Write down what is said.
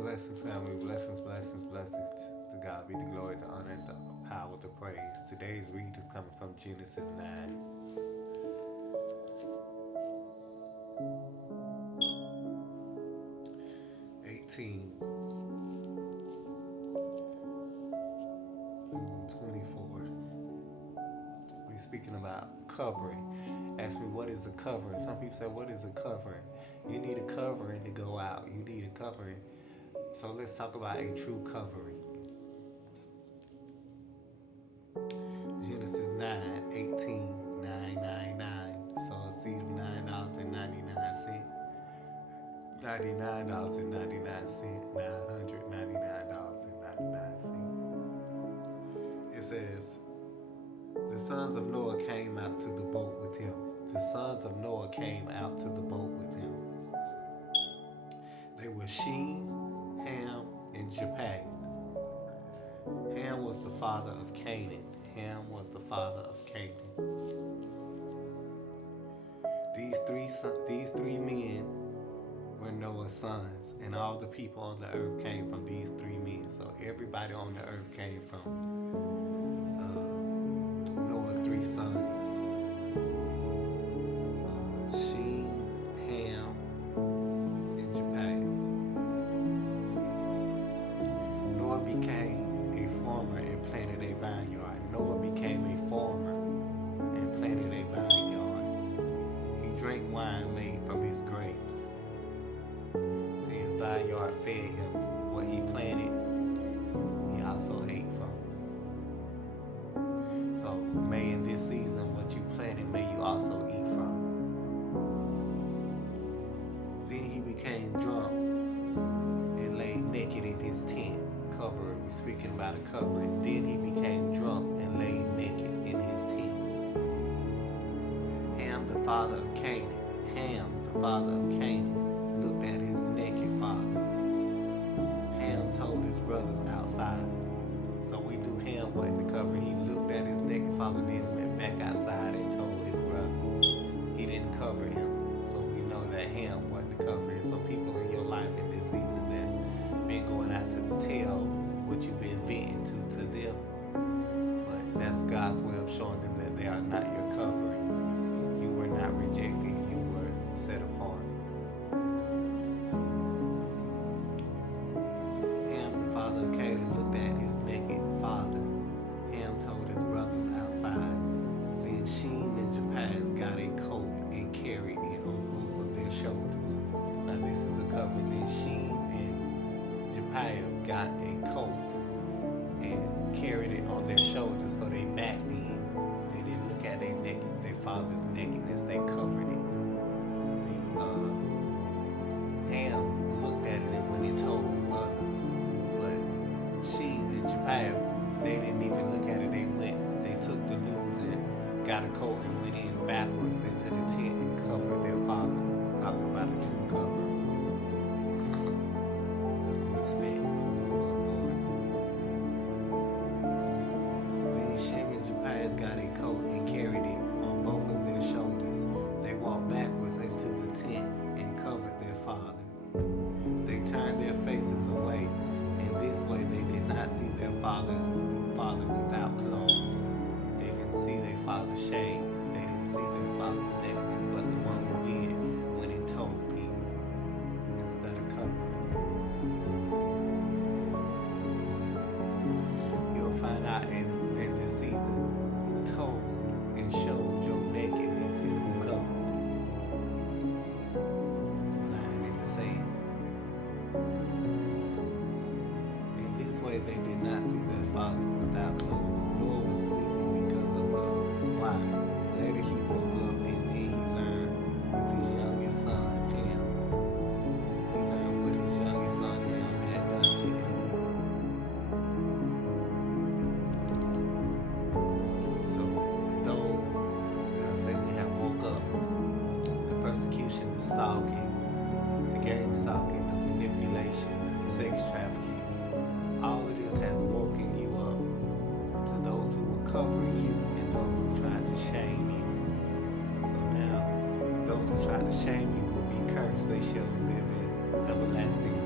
Blessings, family. Blessings, blessings, blessings. To God be the glory, the honor, and the power, the praise. Today's read is coming from Genesis 9, 18 through 24. We're speaking about covering. Ask me, what is the covering? Some people say, what is a covering? You need a covering to go out. You need a covering. So let's talk about a true covering. Genesis 9:18, 999. So a seed of $9.99. $99.99. $999.99. It says, the sons of Noah came out to the boat with him. The sons of Noah came out to the boat with him. They were Shem, Ham, and Japheth. Ham was the father of Canaan. Ham was the father of Canaan. These three men were Noah's sons, and all the people on the earth came from these three men. So everybody on the earth came from Noah's three sons. Shem, Ham, and Japheth. Noah became a farmer and planted a vineyard. Noah became a farmer and planted a vineyard. He drank wine made from his grapes. His vineyard fed him. What he planted, he also ate from. So may in this season, what you planted, may you also eat from. Then he became drunk and lay naked in his tent. Cover, we're speaking about a covering. Then he became drunk and lay naked in his tent. Ham, the father of Canaan, looked at his naked father. Ham told his brothers outside. So we knew Ham wasn't the cover. He looked at his naked father, then went back outside and told his brothers. He didn't cover him. So we know that Ham wasn't the cover. There's some people in your life in this season that's been going out to tell what you've been venting to them. But that's God's way of showing them that they are not your covering. You were not rejected. You were set apart. Ham, the father of Canaan, looked at his naked father. Ham told his brothers outside. Then Shem and Japheth got a coat and carried it on both of their shoulders. Now this is the covering. Then Shem and Japheth got a coat and carried it on their shoulders, so they backed in. They didn't look at their father's nakedness, they covered it. Ham looked at it and when he told others. But Shem and Japheth, they didn't even look at it. They took the news and got a coat and went in backwards into the tent and covered their father. We're talking about a true covering. Respect for authority. Then Shem and Japheth got a coat and carried it on both of their shoulders. They walked backwards into the tent and covered their father. They turned their faces away, and this way they did not see their father without clothes. They didn't see their father's shame. They didn't see their father's nakedness, but the one who did when he told people instead of covering. You'll find out in this season who told and showed your nakedness and who covered. Lying in the sand. In this way they did not see their fathers without clothes, nor was sleeping because of the wine. Later he woke up and then he learned with his youngest son Ham. He learned what his youngest son Ham had done to him. So those that say we have woke up, the persecution, the stalking, the gang stalking, the manipulation, the sex trafficking, all of this has woken you up to those who were covering you and those who tried to shame you. So now, those who tried to shame you will be cursed. They shall live in everlasting